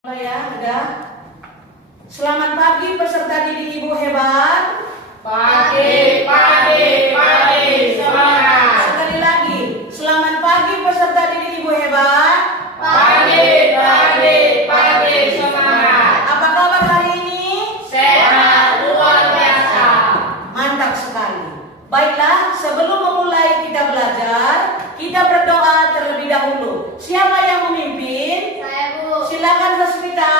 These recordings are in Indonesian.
Ya, udah. Selamat pagi peserta didik ibu hebat. Pagi, semangat. Sekali lagi, selamat pagi peserta didik ibu hebat. Pagi, semangat. Apa kabar hari ini? Sehat luar biasa. Mantap sekali. Baiklah, sebelum memulai kita belajar, kita berdoa terlebih dahulu. Siapa yang memimpin? Saya, Bu. Silakan Sasmita.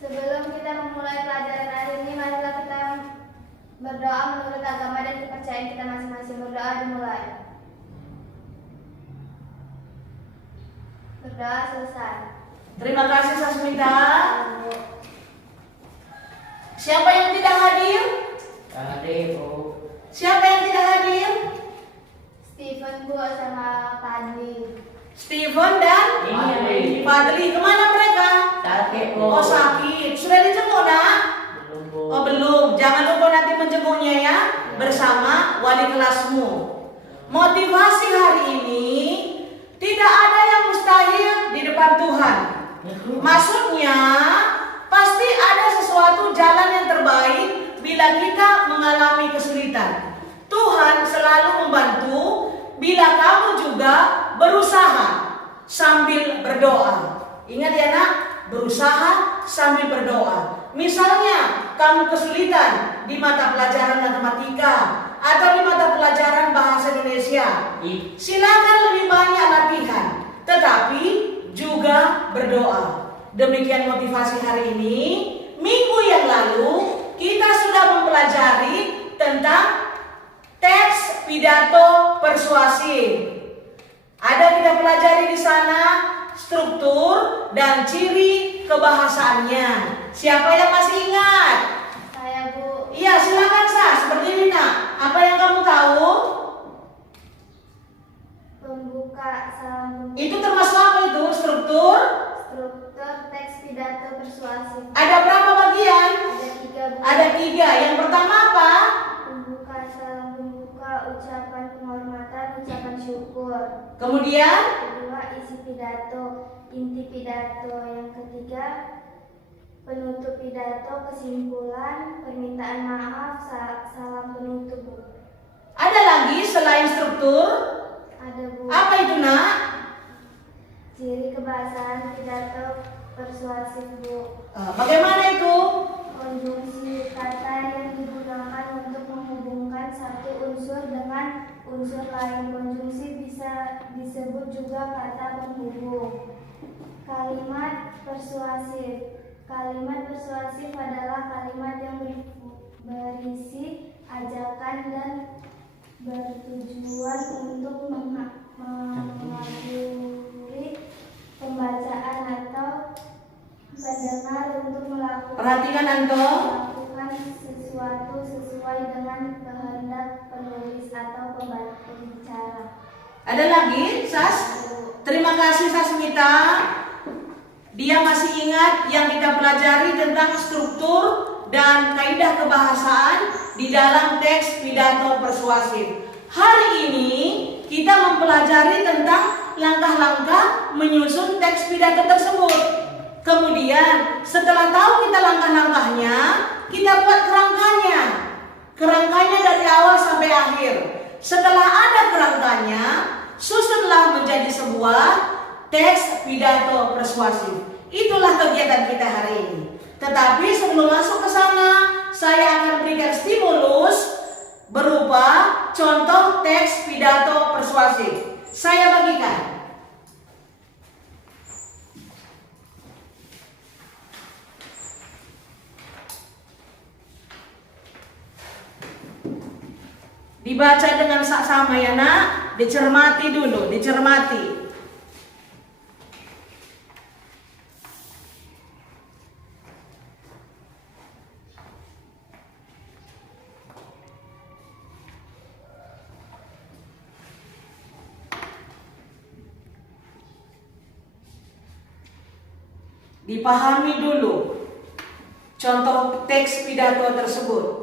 Sebelum kita memulai pelajaran hari ini, marilah kita berdoa menurut agama dan kepercayaan kita masing-masing. Berdoa dimulai. Berdoa selesai. Terima kasih Sasmita. Siapa yang tidak hadir? Tadi, Bu. Siapa yang tidak hadir? Steven, Bu, sama Padli. Steven dan Fadli. Fadli. Kemana mereka? Sakit, Bu. Oh, sakit. Sudah dijenguk, Nak? Belum, Bu. Oh, belum. Jangan lupa nanti menjenguknya ya, bersama wali kelasmu. Motivasi hari ini tidak ada yang mustahil di depan Tuhan. Maksudnya pasti ada sesuatu jalan yang terbaik bila kita mengalami kesulitan. Tuhan selalu membantu bila kamu juga berusaha sambil berdoa. Ingat ya nak, berusaha sambil berdoa. Misalnya kamu kesulitan di mata pelajaran matematika atau di mata pelajaran bahasa Indonesia, silakan lebih banyak latihan, tetapi juga berdoa. Demikian motivasi hari ini. Minggu yang lalu kita sudah mempelajari tentang teks pidato persuasif. Ada kita pelajari di sana struktur dan ciri kebahasaannya. Siapa yang masih ingat? Saya, Bu. Iya, silakan Sa. Seperti ini nak. Apa yang kamu tahu? Pembuka, salam Itu termasuk apa itu? Struktur? struktur teks pidato persuasif. Ada berapa bagian? Ada 3, Bu. Ada 3. Yang pertama apa? Pembuka, salam pembuka, ucapan penghormatan, ucapan syukur. Kemudian? Kedua, isi pidato, inti pidato. Yang ketiga, penutup pidato, kesimpulan, permintaan maaf, salam penutup. Ada lagi selain struktur? Ada, Bu. Apa itu nak? Ciri kebahasaan pidato persuasif, Bu. Bagaimana itu? Konjungsi kata yang digunakan untuk menghubungkan satu unsur dengan unsur lain. Konjungsi bisa disebut juga kata penghubung. Kalimat persuasif. Kalimat persuasif adalah kalimat yang berisi ajakan dan bertujuan untuk menghadiri pembacaan atau pendengar untuk Perhatikan Anto. melakukan sesuatu sesuai dengan kehendak penulis atau pembicara. Ada lagi, Sas? Terima kasih Sasmita. Dia masih ingat yang kita pelajari tentang struktur dan kaidah kebahasaan di dalam teks pidato persuasif. Hari ini kita mempelajari tentang langkah-langkah menyusun teks pidato tersebut. Kemudian setelah tahu kita langkah-langkahnya, kita buat kerangkanya. Kerangkanya dari awal sampai akhir. Setelah ada kerangkanya, susunlah menjadi sebuah teks pidato persuasif. Itulah kegiatan kita hari ini. Tetapi sebelum masuk ke sana, saya akan berikan stimulus berupa contoh teks pidato persuasif. Saya bagikan. Dibaca dengan sama ya nak, dicermati dulu, dicermati. Dipahami dulu contoh teks pidato tersebut.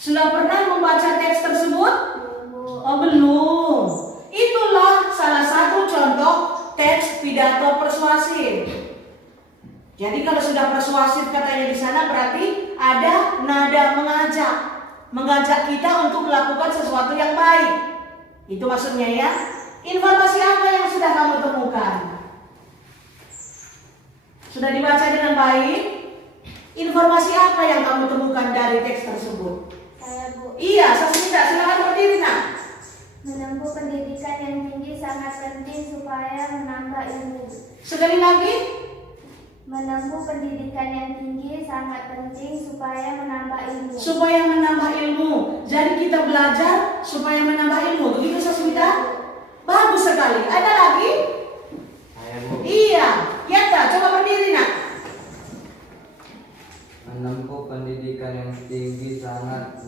Sudah pernah membaca teks tersebut? Belum, Bu. Oh belum. Itulah salah satu contoh teks pidato persuasif. Jadi kalau sudah persuasif katanya di sana berarti ada nada mengajak kita untuk melakukan sesuatu yang baik. Itu maksudnya ya. Informasi apa yang sudah kamu temukan? Sudah dibaca dengan baik? Informasi apa yang kamu temukan dari teks tersebut? Saya, Bu. Iya, Sasmita, silakan berdiri nak. Menempuh pendidikan yang tinggi sangat penting supaya menambah ilmu. Sekali lagi. Menempuh pendidikan yang tinggi sangat penting supaya menambah ilmu. Supaya menambah ilmu. Jadi kita belajar supaya menambah ilmu. Begitu Sasmita? Bagus sekali. Ada lagi? Saya, Bu. Iya. Yata, coba berdiri nak. Menempuh pendidikan yang tinggi sangat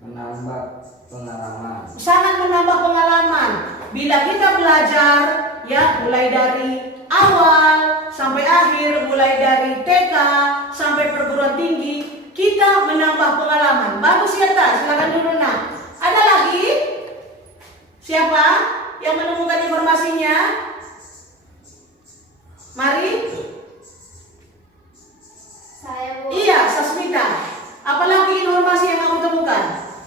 menambah pengalaman. Sangat menambah pengalaman. Bila kita belajar, ya mulai dari awal sampai akhir, mulai dari TK sampai perguruan tinggi, kita menambah pengalaman. Bagus ya tak? Silakan dulu nak. Ada lagi? Siapa yang menemukan informasinya? Mari. Saya, Bu. Iya, Sasmita. Apalagi informasi yang kamu temukan?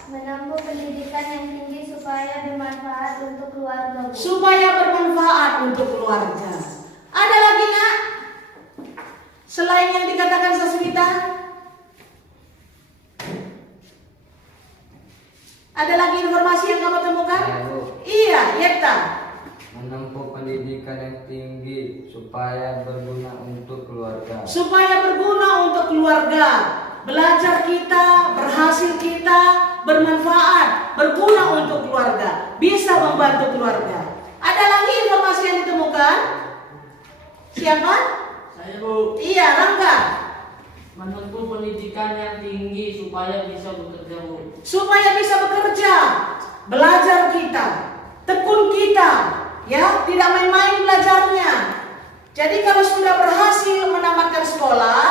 Menempuh pendidikan yang tinggi supaya bermanfaat untuk keluarga, Bu. Supaya bermanfaat untuk keluarga. Ada lagi nak? Selain yang dikatakan Sasmita? Ada lagi informasi yang kamu temukan? Saya, Bu. Iya, Yeta. Menempuh pendidikan yang tinggi supaya berguna untuk keluarga. Supaya berguna untuk keluarga. Belajar kita, berhasil kita, bermanfaat, berguna untuk keluarga. Bisa membantu keluarga. Ada lagi informasi yang ditemukan? Siapa? Saya, Bu. Iya, Rangga. Menempuh pendidikan yang tinggi supaya bisa bekerja, Bu. Supaya bisa bekerja, belajar kita, tekun kita, ya, tidak main-main belajarnya. Jadi kalau sudah berhasil menamatkan sekolah,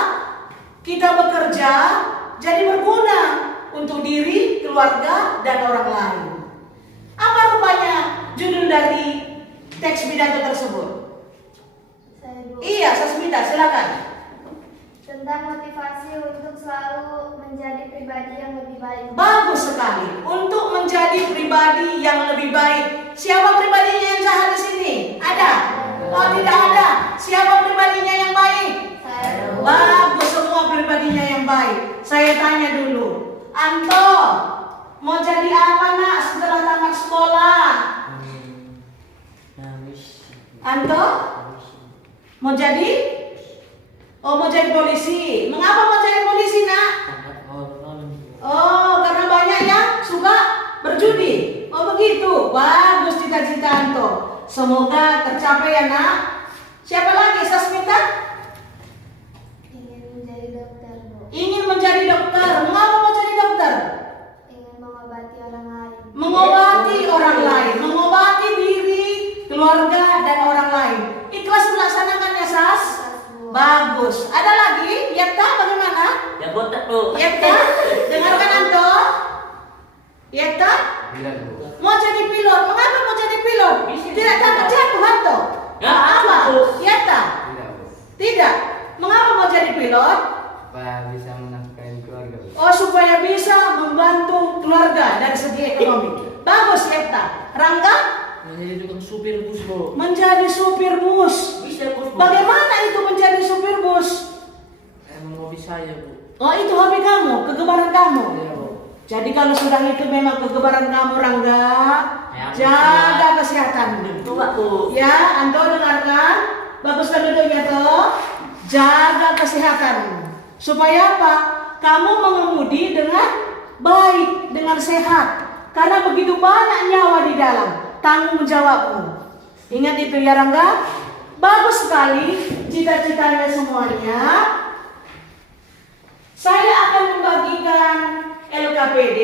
kita bekerja, jadi berguna untuk diri, keluarga, dan orang lain. Apa rupanya judul dari teks pidato tersebut? Saya, Bu. Iya, Sasmita, silakan. Tentang motivasi untuk selalu menjadi pribadi yang lebih baik. Bagus sekali. Untuk menjadi pribadi yang lebih baik. Siapa pribadinya yang jahat di sini? Ada? Oh, tidak ada. Siapa pribadinya yang baik? Saya, Bu. Bagus, semua pribadinya yang baik. Saya tanya dulu. Anto, mau jadi apa nak setelah tamat sekolah? Anto, mau jadi? Oh, mau jadi polisi. Mengapa mau jadi polisi nak? Oh, karena banyak yang suka berjudi. Oh begitu. Bagus cita-cita Anto. Semoga tercapai ya nak. Siapa lagi Sasmita? Ingin menjadi dokter, Bu. Ingin menjadi dokter. Mengapa mau jadi dokter? Ingin mengobati orang lain. Mengobati orang lain. Mengobati diri, keluarga, dan orang lain. Ikhlas melaksanakannya Sas? Bagus. Ada lagi? Yeta bagaimana? Ya, botak, Bu. Yeta, dengarkan Anto. Yeta, Tidak, Bu. mau jadi pilot. Mengapa mau jadi pilot? Tidak takut jatuh Anto. Ya, Apa? Bu. Yeta, Tidak, Bu. tidak. Mengapa mau jadi pilot? Supaya bisa menafkahi keluarga, Bu. Oh, supaya bisa membantu keluarga dari segi ekonomi. Bagus Yeta. Rangga, Menjadi tukang supir bus, Bu. menjadi supir bus. Bisa, bus, Bu. Bagaimana itu menjadi supir bus? Emang hobi saya, Bu. Oh, itu hobi kamu, kegemaran kamu. Iya, Bu. Jadi kalau sudah itu memang kegemaran kamu Rangga, Ya, jaga kesehatanmu. Coba, Bu. Ya, Anto dengarkan. Baguskan duduknya toh. Jaga kesehatanmu. Supaya apa? Kamu mengemudi dengan baik, dengan sehat. Karena begitu banyak nyawa di dalam tanggung jawabmu. Ingat itu ya Rangga. Bagus sekali cita-citanya semuanya. Saya akan membagikan LKPD.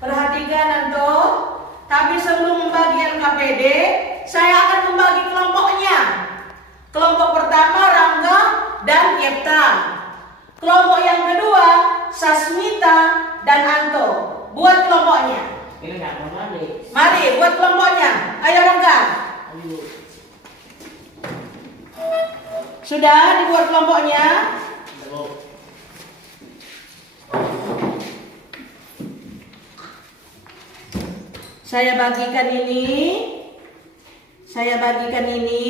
Perhatikan Anto. Tapi sebelum membagi LKPD, saya akan membagi kelompoknya. Kelompok pertama Rangga dan Yepta. Kelompok yang kedua, Sasmita dan Anto. Buat kelompoknya. Ini nggak mau balik. Mari buat kelompoknya. Ayo Rangga. Ayo. Sudah dibuat kelompoknya? Belum. Saya bagikan ini. Saya bagikan ini.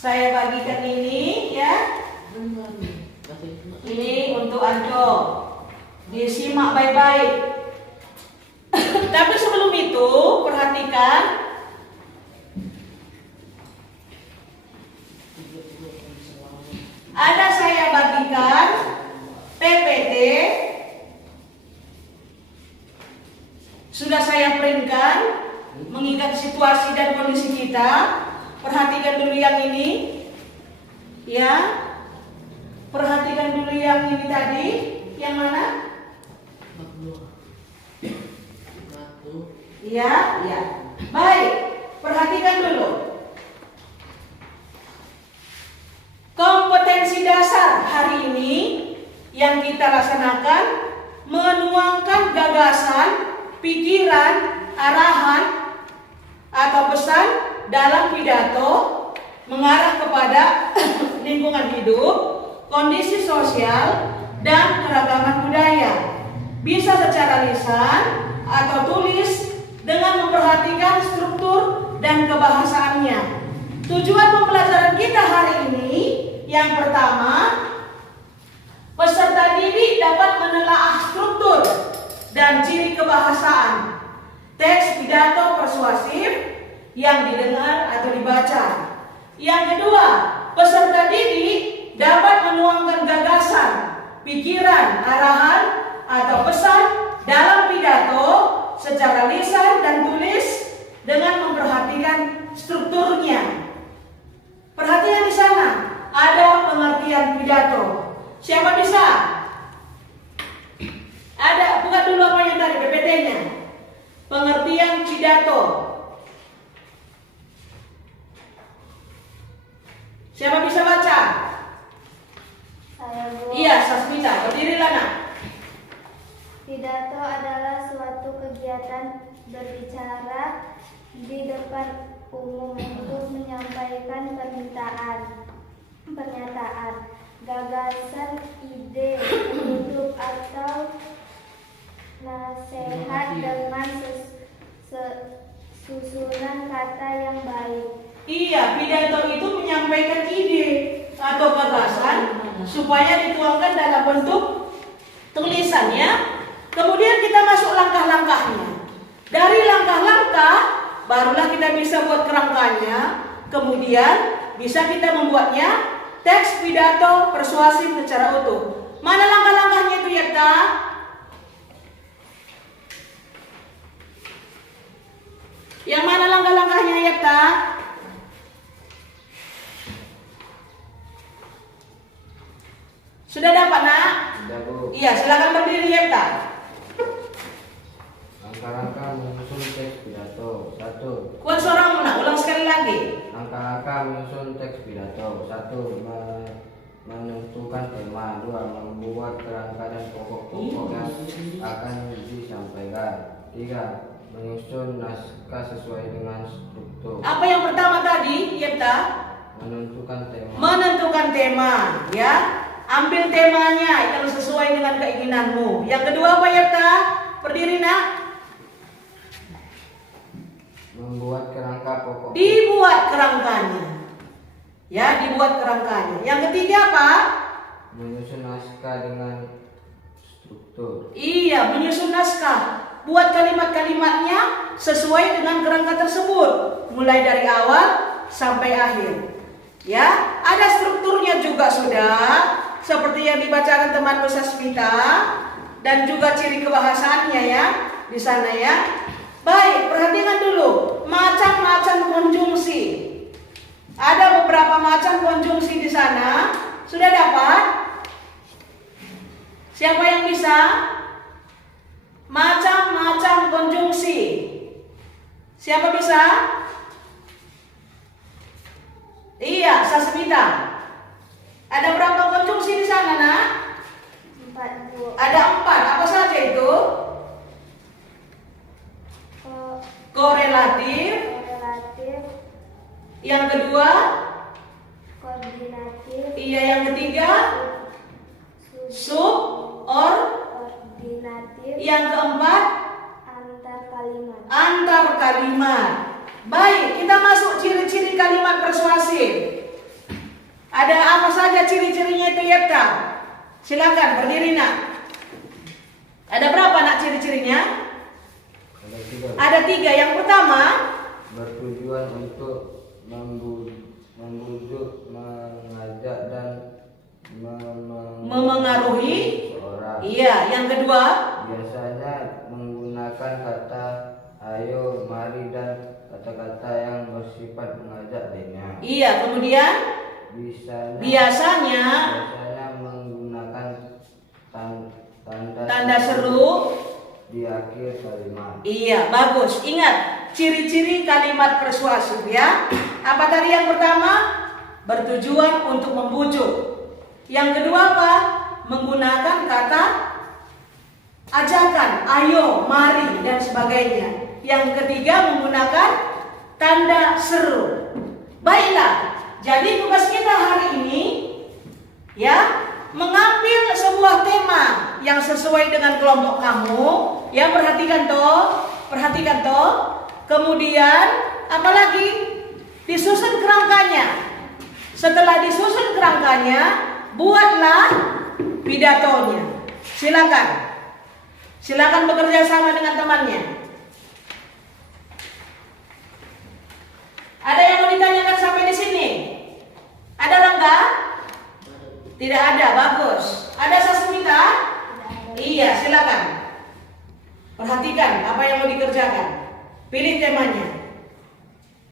Saya bagikan ini ya. Ini untuk Anto. Disimak baik-baik. Tapi sebelum itu perhatikan ada saya bagikan PPT. Sudah saya printkan mengingat situasi dan kondisi kita. Perhatikan dulu yang ini. Ya. Perhatikan dulu yang ini tadi. Yang mana? Iya, iya. Baik, perhatikan dulu. Kompetensi dasar hari ini yang kita laksanakan menuangkan gagasan, pikiran, arahan atau pesan dalam pidato mengarah kepada lingkungan hidup, kondisi sosial, dan keragaman budaya. Bisa secara lisan atau tulis dengan memperhatikan struktur dan kebahasaannya. Tujuan pembelajaran kita hari ini yang pertama, peserta didik dapat menelaah struktur dan ciri kebahasaan teks pidato persuasif yang didengar atau dibaca. Yang kedua, peserta didik dapat menuangkan gagasan, pikiran, arahan, atau pesan dalam pidato secara lisan dan tulis dengan memperhatikan strukturnya. Perhatian di sana, ada pengertian pidato. Siapa bisa? Ada, buka dulu apa yang tadi PPT-nya. Pengertian pidato. Siapa bisa baca? Saya Bu. Iya, Sasmita, berdirilah nak. Pidato adalah suatu kegiatan berbicara di depan umum untuk menyampaikan pernyataan, gagasan, ide, penutup atau nasihat dengan susunan kata yang baik. Iya, pidato itu menyampaikan ide atau gagasan supaya dituangkan dalam bentuk tulisannya. Kemudian kita masuk langkah-langkahnya. Dari langkah-langkah barulah kita bisa buat kerangkanya. Kemudian bisa kita membuatnya teks pidato persuasif secara utuh. Mana langkah-langkahnya itu Yepta? Yang mana langkah-langkahnya Yepta? Sudah dapat nak? Sudah Bu. Iya, silakan berdiri Yepta. Langkah-langkah menyusun teks pidato. 1. Kuat suaramu nak, ulang sekali lagi. Langkah-langkah menyusun teks pidato. 1. Menentukan tema. 2. Membuat kerangka dan pokok-pokok yang akan disampaikan. 3. Menyusun naskah sesuai dengan struktur. Apa yang pertama tadi, Yepta? Menentukan tema. Menentukan tema, ya. Ambil temanya yang sesuai dengan keinginanmu. Yang kedua apa Yepta? Berdiri nak. Membuat kerangka pokok. Dibuat kerangkanya. Ya, dibuat kerangkanya. Yang ketiga apa? Menyusun naskah dengan struktur. Iya, menyusun naskah. Buat kalimat-kalimatnya sesuai dengan kerangka tersebut. Mulai dari awal sampai akhir. Ya, ada strukturnya juga sudah. Seperti yang dibacakan teman Sasmita. Dan juga ciri kebahasaannya ya. Di sana ya. Baik, perhatikan dulu. Macam-macam konjungsi. Ada beberapa macam konjungsi di sana. Sudah dapat? Siapa yang bisa? Macam-macam konjungsi. Siapa bisa? Iya. kita. Ada berapa konjungsi di sana, nak? 4 Bu. Ada 4. Apa saja itu? Korelatif. Korelatif, Yang kedua, koordinatif, iya, yang ketiga, sub or. koordinatif, Yang keempat, antar kalimat. antar kalimat. Baik, kita masuk ciri-ciri kalimat persuasif. Ada apa saja ciri-cirinya itu, Yepta? Silakan berdiri, nak. Ada berapa, nak, ciri-cirinya? Ada 3. Ada 3. Yang pertama, Bertujuan untuk membujuk, mengajak dan memengaruhi. seorang. Iya, yang kedua, Biasanya menggunakan kata ayo, mari dan kata-kata yang bersifat mengajak lainnya. iya, kemudian biasanya menggunakan tanda tanda seru. di akhir kalimat. Iya, bagus. Ingat ciri-ciri kalimat persuasif, ya. Apa tadi yang pertama? Bertujuan untuk membujuk. Yang kedua apa? Menggunakan kata ajakan, ayo, mari, dan sebagainya. Yang ketiga menggunakan tanda seru. Baiklah, jadi tugas kita hari ini, ya, mengambil sebuah tema yang sesuai dengan kelompok kamu. Ya, perhatikan toh. Kemudian apalagi? Disusun kerangkanya. Setelah disusun kerangkanya, buatlah pidatonya. Silakan bekerja sama dengan temannya. Ada yang mau ditanyakan sampai di sini? Ada Rangga? Tidak ada, bagus. Ada Sasmita? Iya, silakan. Perhatikan apa yang mau dikerjakan. Pilih temanya.